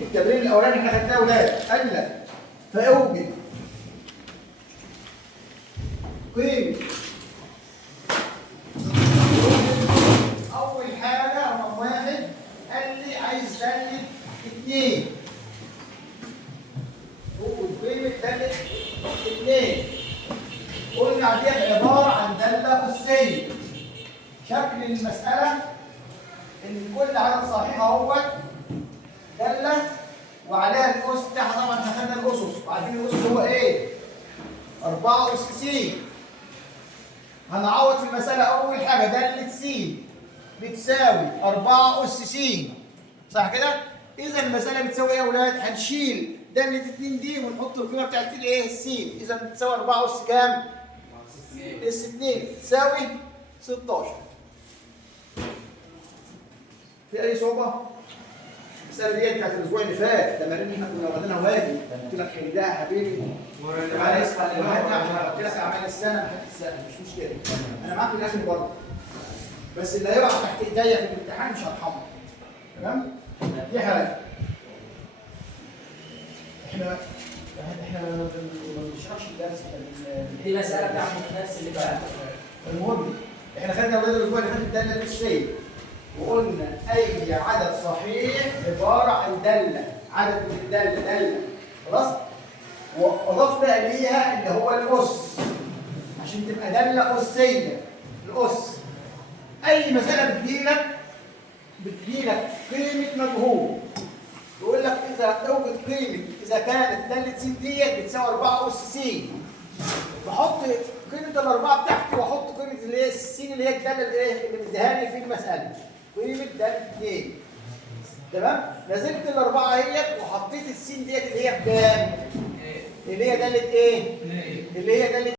التمرين الاولاني احنا خدناه اولاد، قال لك فاوجد قيمه اول حاجه رقم واحد، قال لي عايز داله 2. اوجد قيمه داله 2. قلنا دي عباره عن داله اسيه. شكل المساله ان كل عدد صحيح اهوت داله وعليها الاس بتاعها. طبعا احنا خدنا الاسس وعارفين الاس هو ايه؟ 4 اس س. هنعوض في المساله اول حاجه داله س بتساوي 4 اس س، صح كده؟ اذا المساله بتساوي ايه يا اولاد؟ هنشيل داله 2 دي ونحط القيمه بتاعت الايه؟ الس. اذا بتساوي 4 اس كام؟ اس 2 تساوي 16. في اي صعوبه؟ المساله دي بتاعت الاسبوع اللي فات، تمارين احنا كنا واخدينها واجب، قلت لك حلها يا حبيبي. تعالى اسمع الوقت عشان قلت لك اعمال السنه لحد السنه، مش مشكله. انا معاك للاخر برضه. بس اللي هيقع تحت ايديا في الامتحان مش هرحمه. تمام؟ دي حاجه. احنا ما بنشرحش الدرس. دي مسألة بتاعت الناس اللي بقى. المهم احنا خدنا اولاد الاسبوع اللي فات الداله الاساسيه. وقلنا اي عدد صحيح عباره عن داله، عدد من الداله داله. خلاص؟ واضفنا اليها اللي هو الاس عشان تبقى داله اسيه. الاس اي مساله بتجيلك قيمه مجهول. يقول لك اذا اوجد قيمه، اذا كانت داله س ديت بتساوي 4 اس س، بحط قيمه الاربعه بتاعتي واحط قيمه اللي هي الس اللي هي الداله الايه اللي مديها لي في المساله، قيمه داله 2. تمام؟ نزلت الاربعه اهيت وحطيت الس ديت اللي هي بكام؟ اللي هي داله ايه؟ اللي هي داله